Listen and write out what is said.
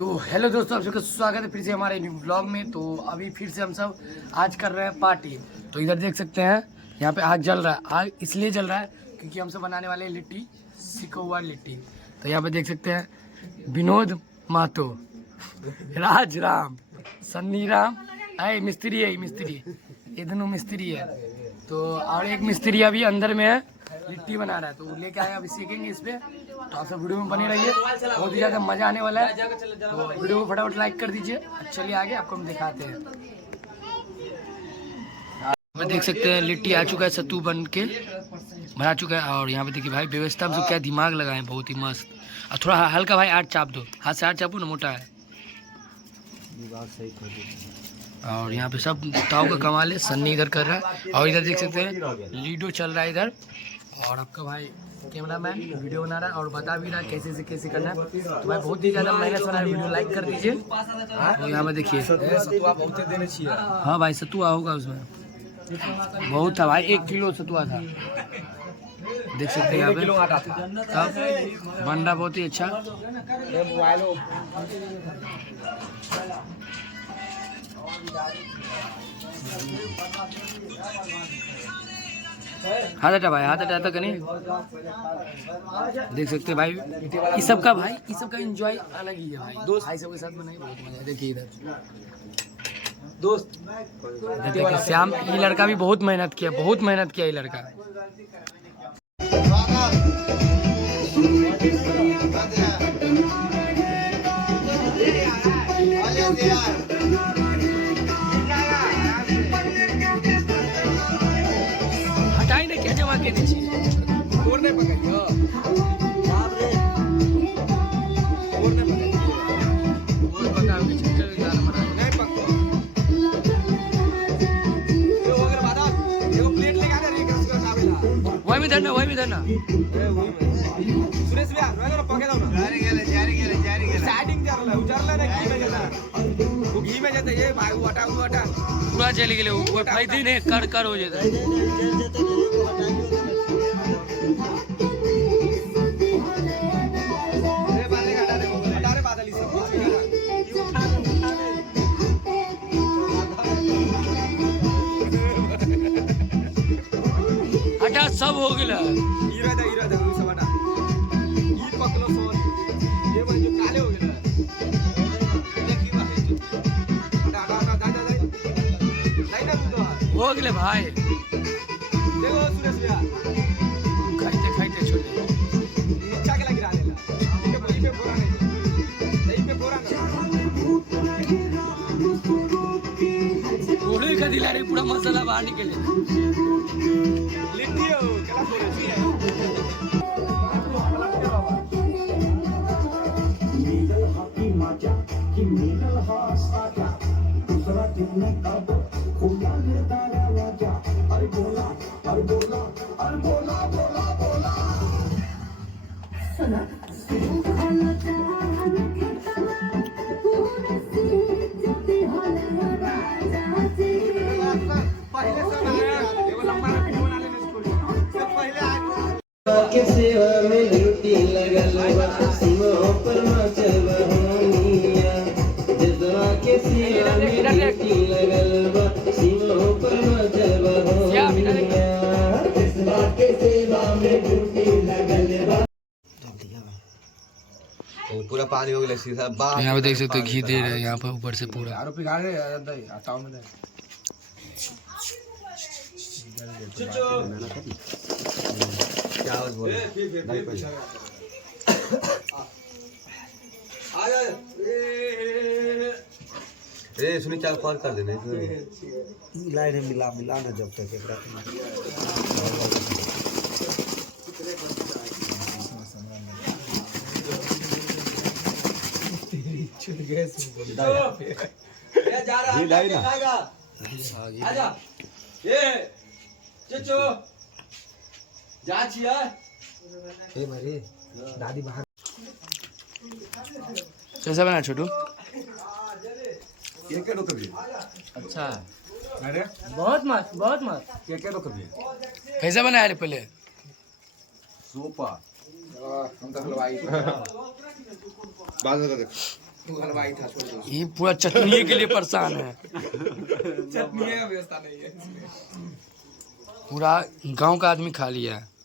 तो हेलो दोस्तों, आप सबका स्वागत है फिर से हमारे न्यू ब्लॉग में। तो अभी फिर से हम सब आज कर रहे हैं पार्टी। तो इधर देख सकते हैं, यहाँ पे आग जल रहा है। आग इसलिए जल रहा है क्योंकि हम सब बनाने वाले हैं लिट्टी, सिकोवा लिट्टी। तो यहाँ पे देख सकते हैं विनोद महतो, राज राम, सन्नी राम, है मिस्त्री है, मिस्त्री ये दोनों मिस्त्री है। तो और एक मिस्त्री अभी अंदर में है, लिट्टी बना रहा है। तो लेके आए, अभी सीखेंगे इस पे। तो आप सब वीडियो में बने रहिए, बहुत ही ज़्यादा मज़ा आने वाला है। तो वीडियो को फटाफट लाइक कर दीजिए। चलिए आगे आपको हम दिखाते हैं। मैं देख सकते हैं लिट्टी आ चुका है, सत्तू बन के बना चुका है। और यहाँ पे देखिए भाई व्यवस्था में क्या दिमाग लगाए, बहुत ही मस्त। और थोड़ा हल्का भाई आठ चाप दो, हाथ से आठ चापू ना, मोटा है। और यहाँ पे सब ताऊ का कमाल है, सन्नी इधर कर रहा है। और इधर देख सकते हैं लीडो चल रहा है इधर। और आपका भाई कैमरामैन वीडियो बना रहा है और बता भी रहा है कैसे से कैसे करना है। तो भाई बहुत ही ज़्यादा मेहनत वाला वीडियो लाइक कर दीजिए। तो यहाँ पे देखिए सतुआ बहुत देने चाहिए। हाँ भाई सतुआ होगा उसमें, बहुत था भाई, 1 किलो सतुआ था। देख सकते हैं यहाँ पे आटा था। तब बन रहा बहुत ही अच्छा। हाथ हटा भाई, हाथ हटा कहीं। देख सकते हैं भाई इस सब का, भाई इस सब का एंजॉय अलग ही है भाई। दोस्त भाई सब के साथ बनाई बहुत मजा है। देखिए इधर दोस्त देखिए श्याम, ये लड़का भी बहुत मेहनत किया, बहुत मेहनत किया ये लड़का। हटाई ने क्या जमा के नीचे और नहीं पकड़ियो। बाप रे और नहीं पकड़ियो। और पका के चक्कर गाना बना। नहीं पकड़ो। ये अगर बादाम एगो प्लेट लेके आ रे इसका कावेला। वही में धरना, वही में धरना। ए वही में सुरेश भैया रोए पके दाओ ना। जारी गेले स्टार्टिंग जरला उजरला ना घी में जला। वो घी में जते ये भाई वो हटा पूरा जल गेले, वो फायदे नहीं, कर हो जाता है। हटा सब हो गया। इरादा सब हटा। ई पकलो सोन ये भाई जो काले हो गए देखी भाई हटा नहीं ना तू हो गए भाई, देखो सुरेश भैया खाइते खाइते छोड़े इच्छा के लगी डालेला ठीक है। वही पे बोरा नहीं पे बोरा थोड़े का दिला रे, पूरा मसाला बाहर निकले। लिट्टी हो केला बोले के सेवा में ड्यूटी लगल बा, सीमा पर मचल बहानिया। जजवा के सेवा में ड्यूटी लगल बा, सीमा पर मचल बहानिया। जजवा के सेवा में ड्यूटी लगल बा। पूरा पानी हो गया सीधा बाहर। यहाँ पे देख सकते हो घी दे रहे हैं यहाँ पर ऊपर से पूरा। यार पिघाड़ रे आटाओ में दे। क्या आवाज बोल नहीं पैसा आ जा ए सुनी चाल कॉल कर देने लाइन में मिला ना जब तक एकरा ये जा रहा है खाएगा आजा ए चचो जा छिया ए मारे दादी बाहर कैसा बना छोटू? ये क्या रोक भी अच्छा अरे बहुत मस्त, बहुत मस्त। ये क्या रोक भी कैसा बनाया रे पहले? सोपा हम तो हलवाई बात कर देख तू हलवाई था, छोड़ दो। ये पूरा चटनी के लिए परेशान है, चटनी का व्यवस्था नहीं है। पूरा गांव का आदमी खा लिया है।